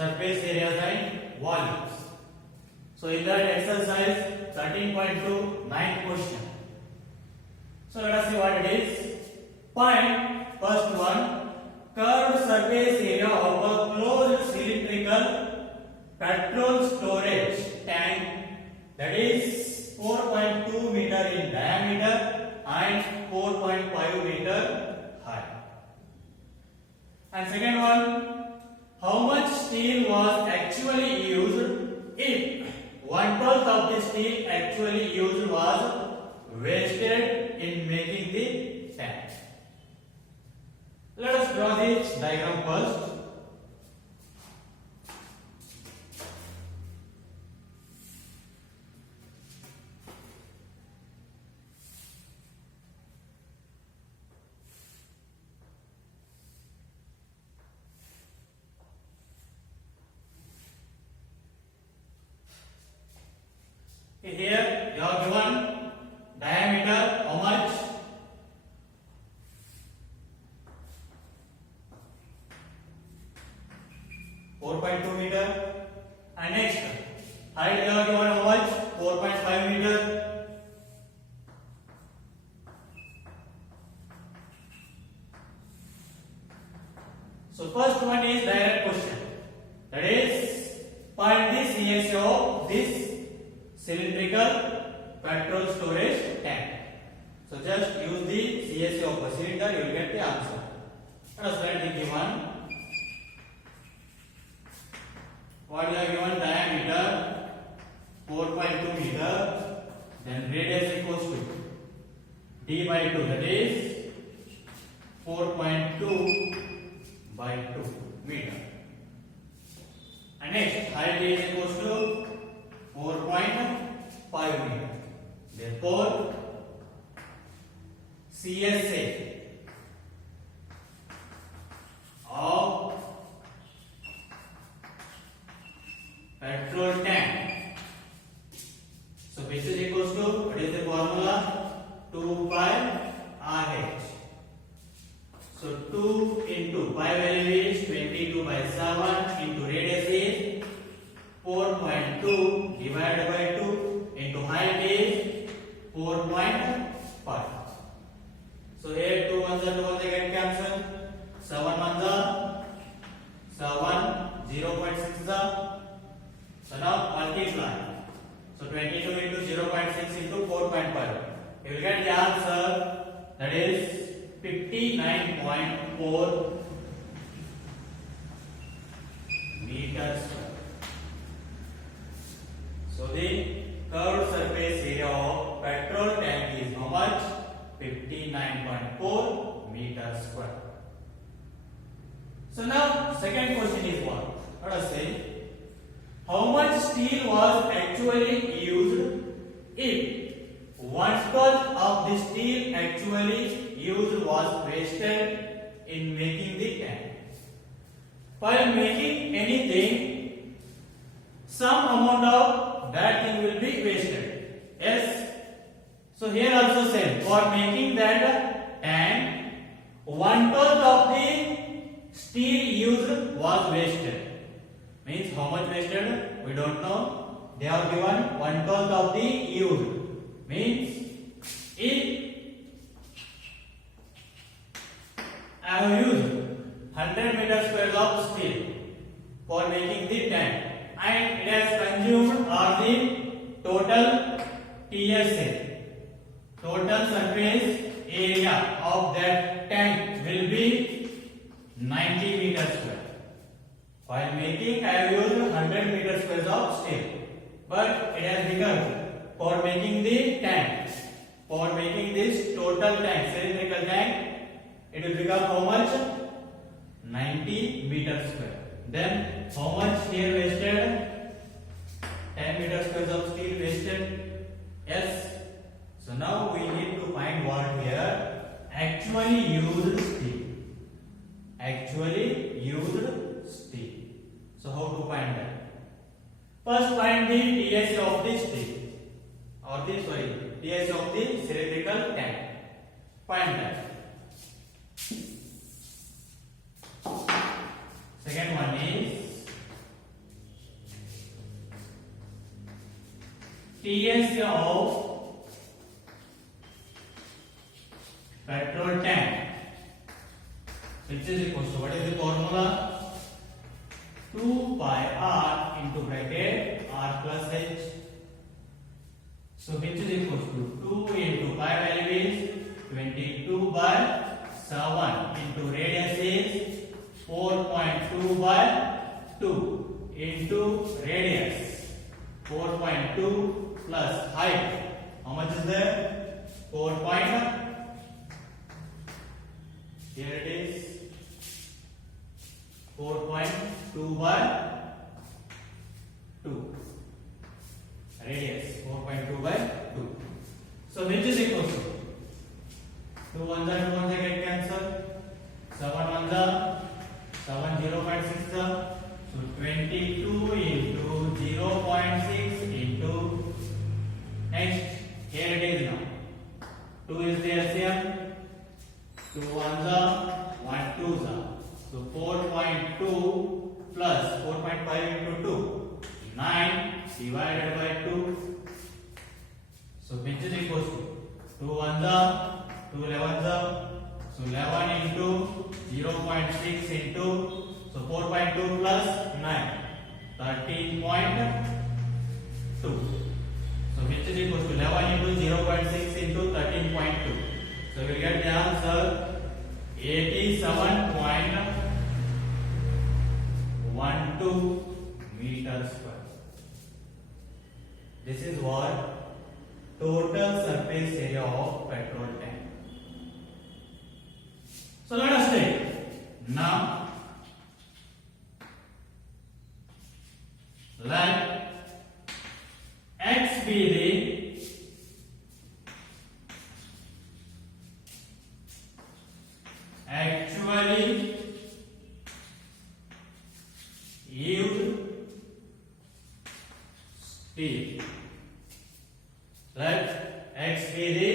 surface areas and volumes. So in that exercise 13.2 ninth question. So let us see what it is. Find first one, curved surface area of a closed cylindrical petrol storage tank that is 4.2 meter in diameter and 4.5 meter high. And second one, how much steel was actually used if 1/12 of the steel actually used was wasted in making the tank. Let us draw this diagram first. Here you are given diameter how much? 4.2 meter. And next height you are given how much? 4.5 meter. So first one is direct question. That is, find the CSA of this cylindrical petrol storage tank. So just use the CSA of a cylinder, you will get the answer. Let us write the given. What you are given? Diameter 4.2 meter, then radius equals to d by 2, that is 4.2 by 2 meter. And next height is equals to 4.5 meter. Therefore, CSA of petrol tank. So this is equals to, what is the formula? 2 pi RH. So 2 into pi value is 22 by 7 into radius is 4.2 divided by 2 into height is 4.5. So here 2 ones are 2 ones get cancelled. 7 ones are 7, 0.6 are. So now multiply. So 22 into 0.6 into 4.5. You will get the answer, that is 59.4 meters square. So the curved surface area of petrol tank is how much? 59.4 meters square. So now second question is what? Let us say, how much steel was actually used if 1/12 of the steel actually used was wasted in making the tank? While making anything, some amount of that thing will be wasted. Yes. So here also same. For making that tank, 1/12 of the steel used was wasted. Means how much wasted? We don't know. They are given 1/12 of the used. Means if I have used 100 meter square of steel for making the tank and it has consumed or the total TSA, total surface area of that tank will be 90 meter square. While making I have used 100 meter square of steel, but it has become for making the tank, for making this total tank, cylindrical tank, it will become how much? 90 meter square. Then how much here wasted? 10 meter square of steel wasted. Yes. So now we need to find what here? Actually used steel. Actually used steel. So how to find that? First find the TSA of the steel. Or the TSA of the cylindrical tank. Find that. Second one is TS of petrol tank, which is equal to, what is the formula? 2 pi r into bracket r plus h. So which is equal to 2 into pi value is 22 by 7 into radius is 4.2 by 2 into radius 4.2 plus height. How much is there? 4. Here it is 4.2 by 2. Radius 4.2 by 2. So which is equal to 2 1 get cancelled. 7 1 7 0.6. So 22 into 0.6 into next. Here it is now. 2 is the LCM. 2 1 1 2. So 4.2 plus 4.5 into 2. 9 divided by 2. So which is equal to 2 1 2 11. So 11 into 0.6 into, so 4.2 plus 9, 13.2. So which is equal to 11 into 0.6 into 13.2. So we get the answer 87.12 meters square. This is what total surface area of petrol tank. So let us take now. Let x be the actually used steel. Let x be the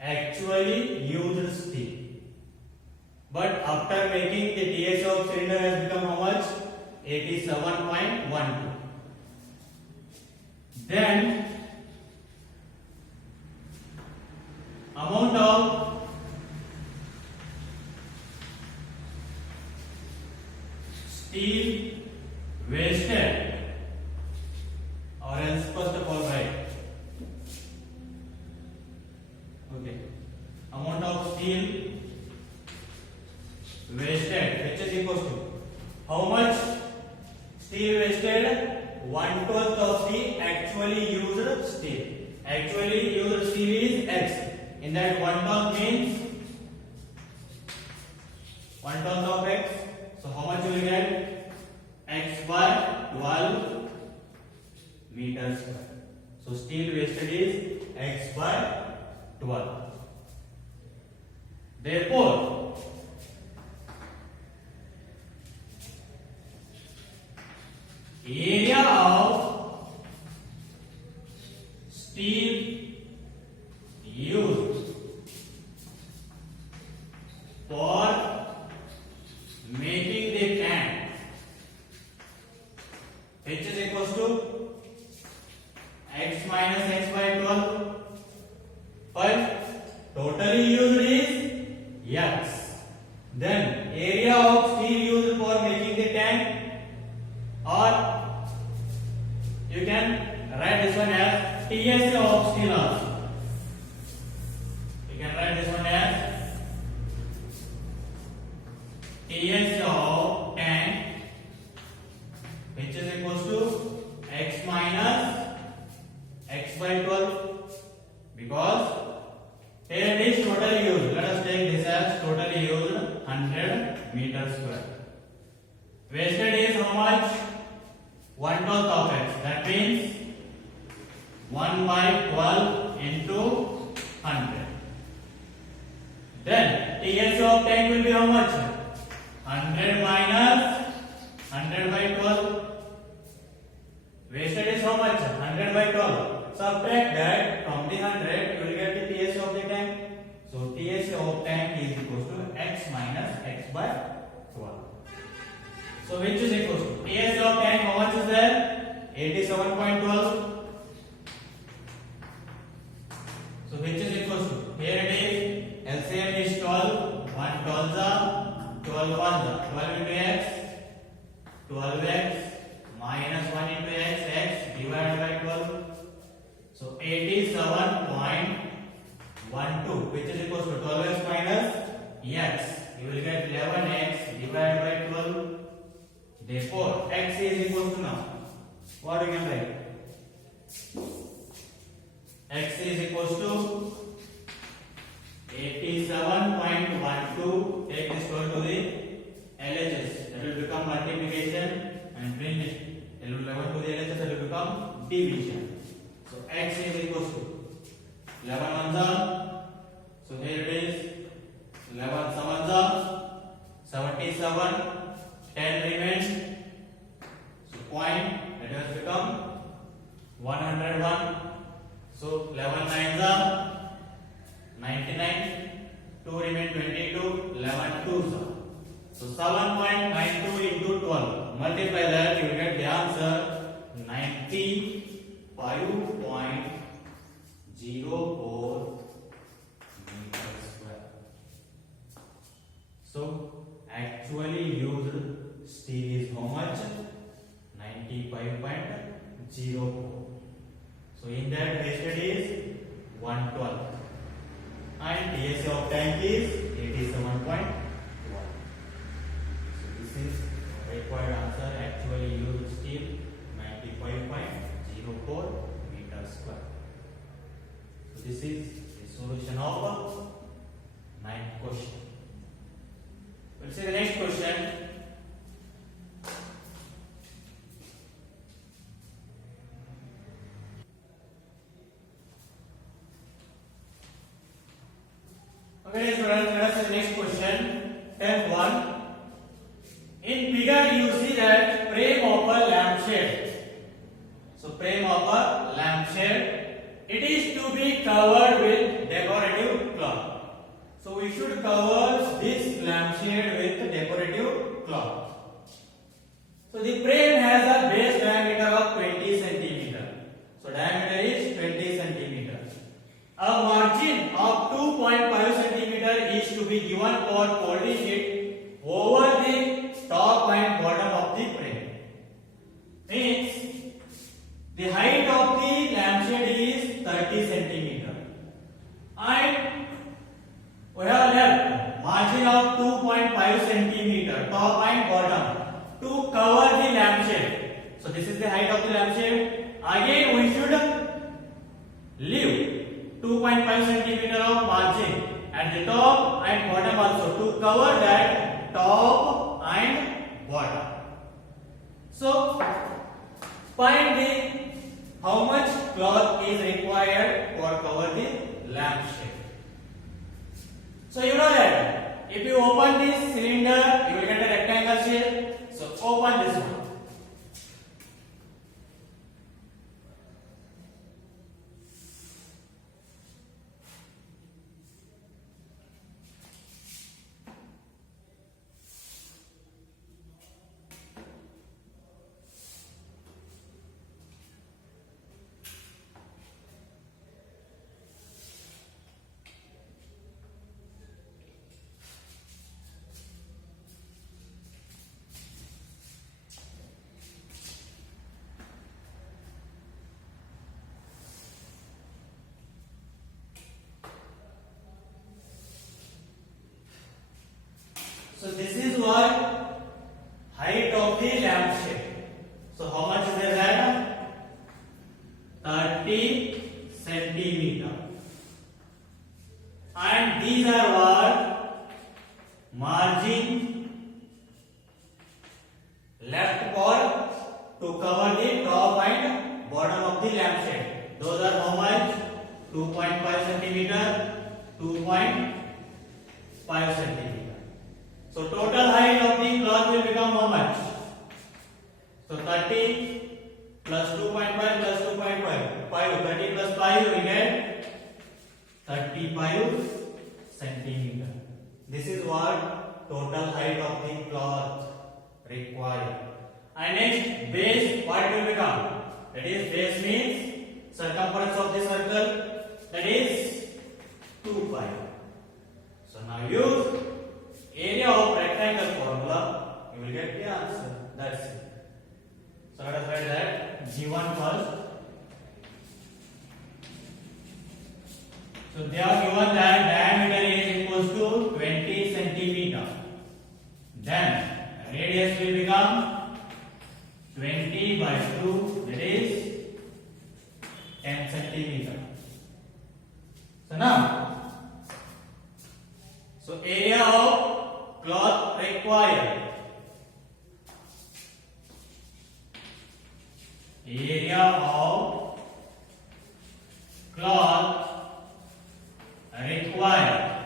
actually used steel. But after making, the TS of cylinder has become how much? 87.12. Then amount of steel wasted, or else first of all write. Okay, amount of steel wasted, which is equal to how much steel wasted? 1/12 of the actually used steel. Actually used steel is X. In that 1/12 means 1/12 of X. So how much you will get? X by 12 meters square. So steel wasted is X by 12. Therefore, area of steel used for making the tank, which is equals to x minus x by 12. But totally used is x. Then area of steel used for making the tank, or you can write this one as TS of steel also. You can write this one as TS of tank, which is equals to x minus x by 12, because here it is totally used. Let us take this as totally used 100 meters square. Wasted is how much? 1/12 of x. That means 1 by 12 into 100. Then TS of tank will be how much? 100 minus 100 by 12. Wasted is how much? 100 by 12. Subtract that from the 100, you will get the TS of the tank. So TS of tank is equal to x minus x by 12. So which is equal to TS of tank, how much is there? 87.12. which is equals to 12x minus x. You will get 11x divided by 12. Therefore, x is equal to now. What we can write? X is equals to 87.12. Take this equal to the LHS. That will become multiplication and bring it. 11 to the LHS, that will become division. So x is equals to 11 ones are. So here it is 11 sevens are 77. 10 remains. So point that has become 101. So 11 nines are 99. 2 remain 22. 11 twos are. So 7.92 into 12. Multiply that, you will get the answer 95.04 meters square. So actually used steel is how much? 95.04. So in that wasted is 112. And TSA of tank is 87.1. So this is required answer. Actually used steel 95.04 meters square. So this is the solution of 9th question. Let's see the next question. Okay, students, let us see the next question. 10th one. In figure, you see that frame of a lampshade. So, frame of a lampshade. It is to be covered with decorative cloth. So, we should cover this lampshade with decorative cloth. So, the frame has a base diameter of 20 centimeter. So, diameter is 20 centimeter. A margin of 2.5 centimeter is to be given for folding it over the top and bottom of the frame. Means the height of the lampshade is 30 centimeter. And we have left margin of 2.5 centimeter top and bottom to cover the lampshade. So this is the height of the lampshade. Again we should leave 2.5 centimeter of margin at the top and bottom also to cover that top and bottom. So find the how much cloth is required for cover the lampshade. So you know that if you open this cylinder, you will get a rectangle shape. So open this one. So this is what height of the lampshade. So how much is there? 30 centimeter. And these are what margin left for to cover the top and bottom of the lampshade. Those are how much? 2.5 centimeter, 2.5 centimeter. So total height of the cloth will become how much? So 30 plus 2.5 plus 2.5, 30 plus 5 we get 35 centimeter. This is what total height of the cloth required. And next base, what it will become? That is base means circumference of the circle, that is 2 pi. So now use area of rectangle formula, you will get the answer. That's it. So let us write that G1 first. So they are given that centimeter. So now, so area of cloth required. Area of cloth required,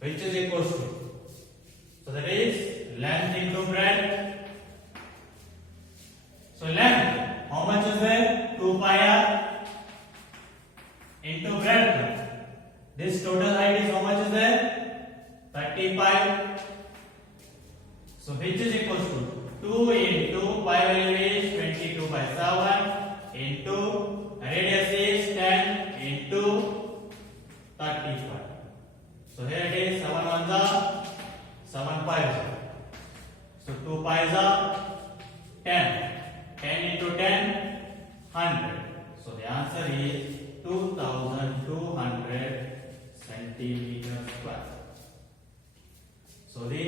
which is equals to, so that is length into breadth. So length, how much is there? 2 pi r into breadth. This total height is how much is there? 35. So which is equals to 2 into pi value is 22 by 7 into radius is 10 into 35. So here it is 7 ones are 7 pi's. So 2 pi's are 10. 10 into 10, 100. So the answer is 2200 centimeters square. So the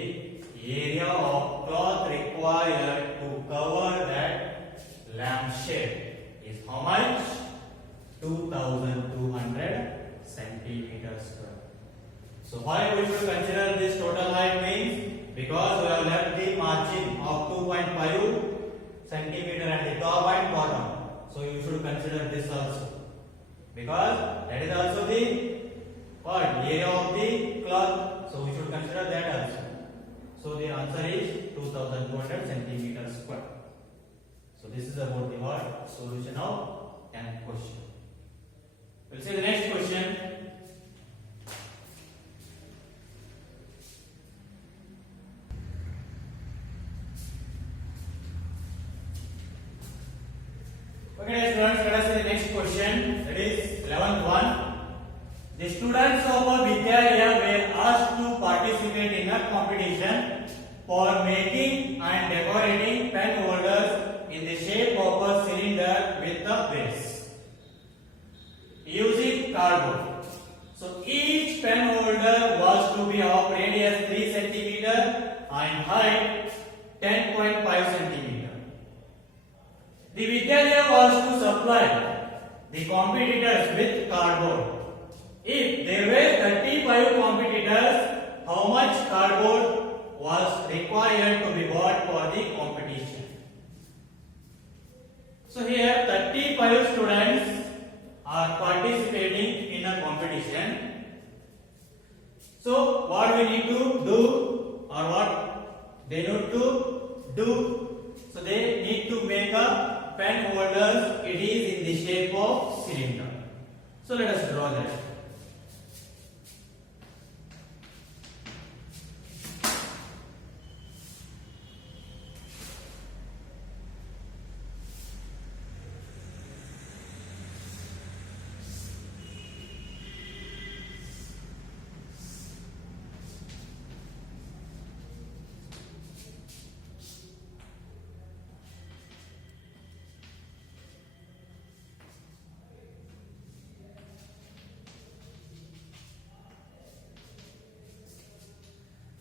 area of cloth required to cover that lampshade is how much? 2200 centimeters square. So why we should consider this total height means because we have left the margin of 2.5 centimeter at the top and bottom. So you should consider this also because that is also the area of the cloth. So we should consider that also. So the answer is 2200 centimeters square. So this is about the solution of 10th question. We'll see the next question. Okay, students, let us see the next question. That is 11th one. The students of a Vidyalaya were asked to participate in a competition for making and decorating pen holders in the shape of a cylinder with a base using cardboard. So each pen holder was to be of radius 3 cm and height 10.5 cm. The Vidyalaya was to supply the competitors with cardboard. If there were 35 competitors, how much cardboard was required to be bought for the competition? So here 35 students are participating in a competition. So what we need to do or what they need to do? So they need to make a pen holders. It is in the shape of cylinder. So let us draw that.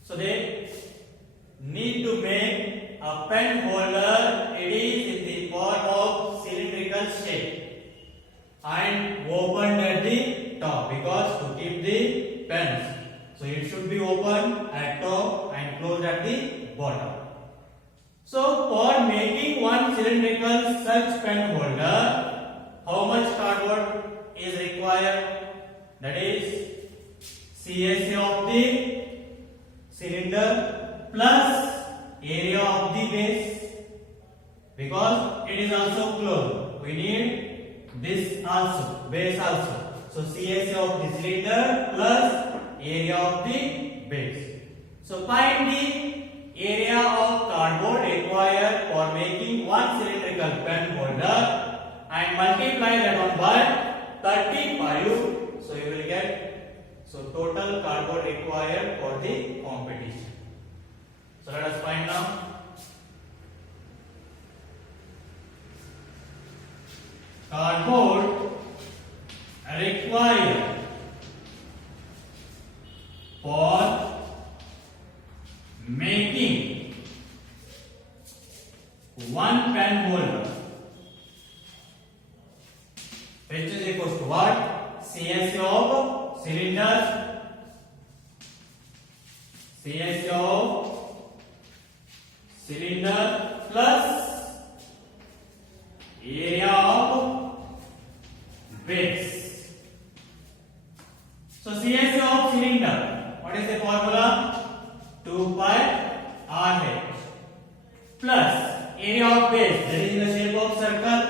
So they need to make a pen holder. It is in the form of cylindrical shape and opened at the top because to keep the pens. So it should be open at top and closed at the bottom. So for making one cylindrical such pen holder, how much cardboard is required? That is CSA of the cylinder plus area of the base, because it is also closed. We need this also, base also. So CSA of the cylinder plus area of the base. So find the area of cardboard required for making one cylindrical pen holder and multiply that one by 35. So you will get total cardboard required for the competition. So let us find now. Cardboard required for making one pen holder which is equals to what? CSA of cylinders, CSA of cylinder plus area of base. So CSA of cylinder, what is the formula? 2 pi RH plus area of base, that is in the shape of circle.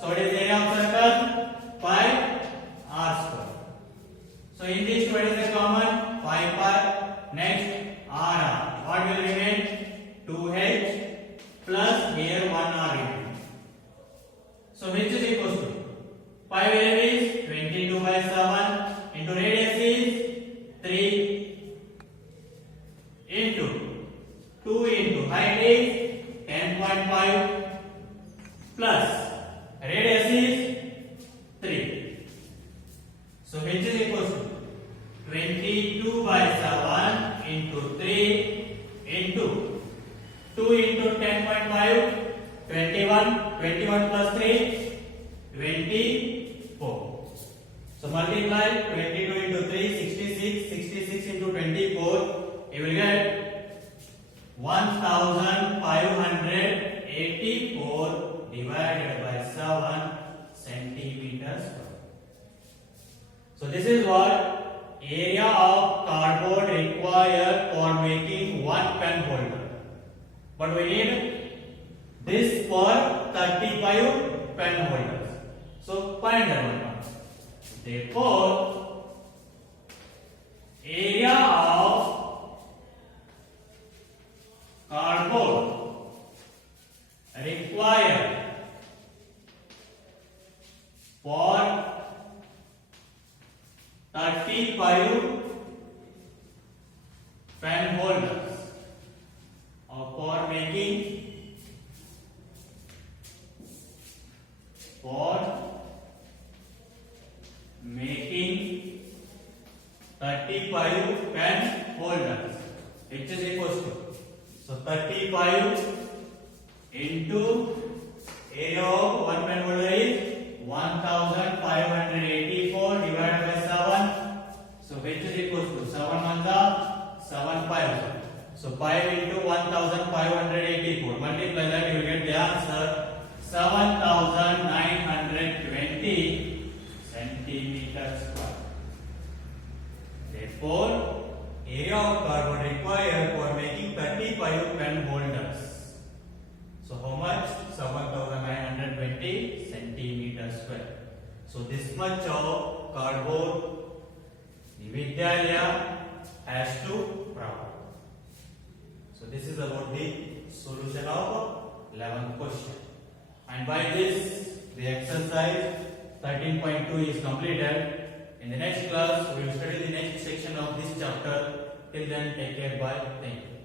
So what is the area of circle? Pi r square. So in this what is the common? 5 pi. Next r. What will remain? 2h plus here 1r remain. So which is equals to pi value is 22 by 7 into radius is 3 into 2 into height is 10.5 plus radius is 3. So which is equals to 22 by 7 into 3 into 2 into 10.5 21 21 plus 3 24. So multiply 22 into 3 66 66 into 24 you will get 1584 divided by 7 centimeters square. So this is what area of cardboard required for making one pen holder. But we need this for 35 pen holders. So find the one. Therefore, area of cardboard required for 35 pen holders or for making 35 pen holders, which is equals to, so 35 into area of one pen holder is 1584 divided by 7. So which is equals to 7 1 7 5. So 5 into 1584. Multiply that, you will get the answer 7920 centimeters square. Therefore, area of cardboard required for making 35 pen holders. So how much? 7920 centimeters square. So this much of cardboard the Vidyalaya has to provide. So this is about the solution of 11th question. And by this the exercise 13.2 is completed. In the next class we will study the next section of this chapter. Till then, take care. Bye. Thank you.